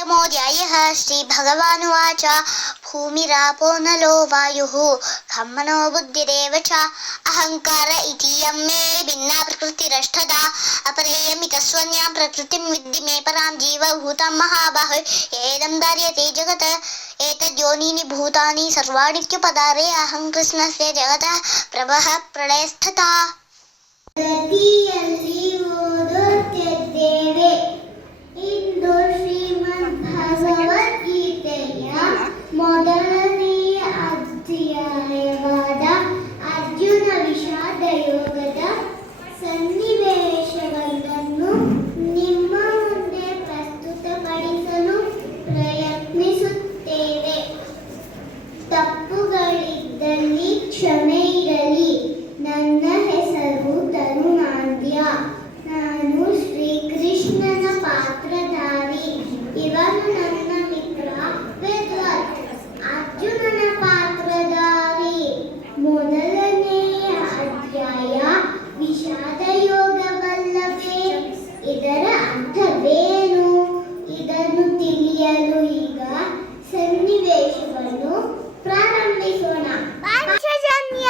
नमोऽध्यायः श्रीभगवानुवाच भूमिरापो नलो वायुः खं मनो बुद्धिरेव च अहङ्कार इतीयं मे भिन्ना प्रकृतिरष्टधा अपरेयमितस्वन्यां प्रकृतिं विद्धि मे परां जीवभूतं महाबाहो एदं धार्यते जगत् एतद्योनीनि भूतानि सर्वाणीत्युपधारे अहं कृष्णस्य जगतः प्रभः प्रलयस्थता ಇಂದು ಶ್ರೀಮದ್ ಭಗವದ್ಗೀತೆಯ ಮೊದಲನೆಯ ಅಧ್ಯಾಯವಾದ ಅರ್ಜುನ ವಿಷಾದ ಯೋಗದ ಸನ್ನಿವೇಶಗಳನ್ನು ನಿಮ್ಮ ಮುಂದೆ ಪ್ರಸ್ತುತಪಡಿಸಲು ಪ್ರಯತ್ನಿಸುತ್ತೇವೆ. ತಪ್ಪುಗಳಿದ್ದಲ್ಲಿ ಕ್ಷಮೆ ಇರಲಿ. ನನ್ನ ಹೆಸರು ತರುಣಾಂದ್ಯ. ನಾನು ಶ್ರೀಕೃಷ್ಣನ ಪಾತ್ರಧಾರಿ. ಇವನು ನನ್ನ ಮಿತ್ರ ವೇದವ್ರತ. ಅರ್ಜುನನ ಪಾತ್ರಧಾರಿ. ಮೊದಲನೆಯ ಅಧ್ಯಾಯ ವಿಷಾದ ಯೋಗವಲ್ಲವೇ? ಇದರ ಅರ್ಥವೇನು? ಇದನ್ನು ತಿಳಿಯಲು ಈಗ ಸನ್ನಿವೇಶವನ್ನು ಪ್ರಾರಂಭಿಸೋಣ. ಪಾಂಚಜನ್ಯ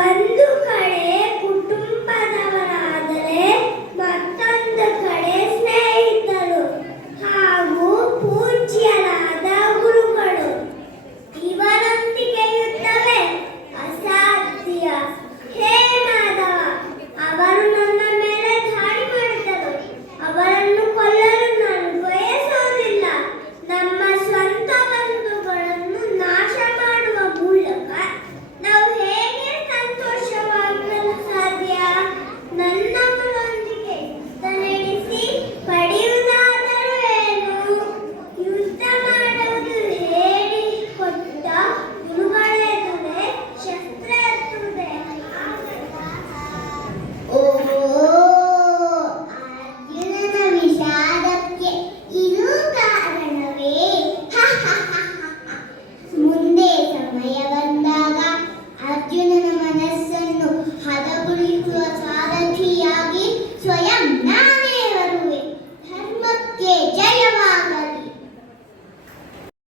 ಒಂದು ಕಡೆ ಕುಟುಂಬದವರಾದರೆ ಮತ್ತೊಂದು ಕಡೆ ಸ್ನೇಹಿತರು ಹಾಗೂ ಪೂಜ್ಯರಾದ ಗುರುಗಳು. ಇವರೊಂದಿಗೆ ಯುದ್ಧವೇ ಅಸಾಧ್ಯ. ಹೇ ಮಾಧವ, ಅವರು ನನ್ನ ಮೇಲೆ ದಾಳಿ ಮಾಡಿದರು. ಅವರನ್ನು ಕೊಲ್ಲಲು ನಾನು ಬಯಸೋದಿಲ್ಲ. ನಮ್ಮ ಸ್ವಂತ ಬಂಧುಗಳನ್ನು ನಾಶ ಮಾಡುವ ಮೂಲಕ ನಾವು ಹೇಗೆ ಸಂತೋಷವಾಗಲು ಸಾಧ್ಯ? ನನ್ನವರೊಂದಿಗೆ ಯುದ್ಧ ನಡೆಸಿ ಪಡೆಯುವುದಾದರೂ ಏನು? ಯುದ್ಧ ಮಾಡುವುದು ಹೇಳಿ ಕೊಟ್ಟ ಗುರುಗಳೆದುರೇ ಶಸ್ತ್ರ ಎತ್ತುವುದೇ? ಅರ್ಜುನನ ವಿಷಾದಕ್ಕೆ ಇದು ಕಾರಣವೇ? ಮುಂದೆ ಸಮಯ ಬಂದಾಗ ಅರ್ಜುನನ ಮನಸ್ಸನ್ನು ಹದಗೊಳಿಸುವ ಸಾರಥಿಯಾಗಿ ಸ್ವಯಂ ನಾನೇ ಬರುವೆ. ಧರ್ಮಕ್ಕೆ ಜಯವಾಗಲಿ.